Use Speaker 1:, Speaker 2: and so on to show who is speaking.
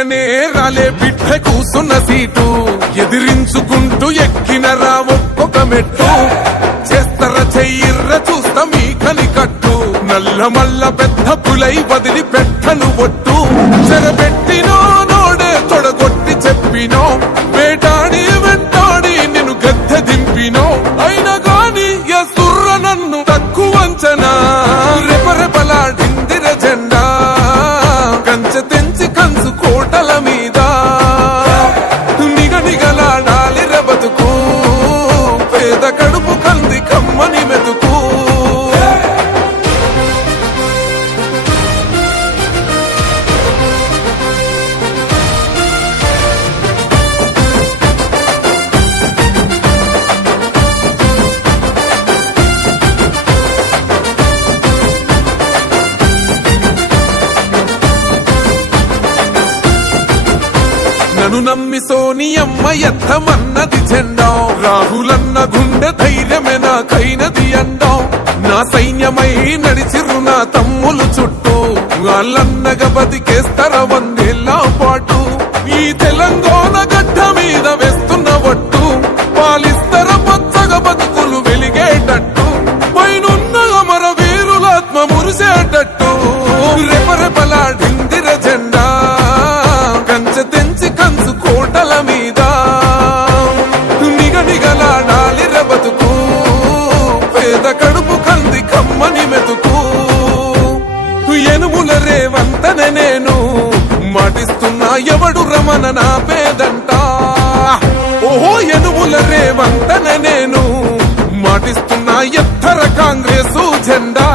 Speaker 1: పక్కనే రాలే బిడ్డ కూసున్న సీటు ఎదిరించుకుంటూ ఎక్కినరా ఒక్కొక్క మెట్టు చేస్తర చెయ్యిర్ర చూస్తా మీ కని కట్టు నల్ల మల్ల పెద్ద పులై వదిలి పెట్టను ఒట్టు చెరబెట్టి తను నమ్మి సోనియమ్మ ఎత్తమన్నది జెండా రాహులన్న గుండె ధైర్యమే నాకైనది అండా నా సైన్యమై నడిచిరు నా తమ్ములు చుట్టూ వాళ్ళన్నగా బతికేస్తర వందేళ్ళ పాటు ఈ తెలంగాణ గడ్డ మీద వేస్తున్న వట్టు పాలిస్తర పచ్చగ బతుకులు వెలిగేటట్టు పైనున్న అమర వీరులాత్మ మురిసేటట్టు మీద కడుపు కంది కమ్మని మెతుకు ఎనుముల రేవంతనే నేను మాటిస్తున్నా ఎవడు రమణ నా పేదంట ఓహో ఎనుముల రేవంతనే నేను మాటిస్తున్నా ఎత్తర కాంగ్రెస్ జెండా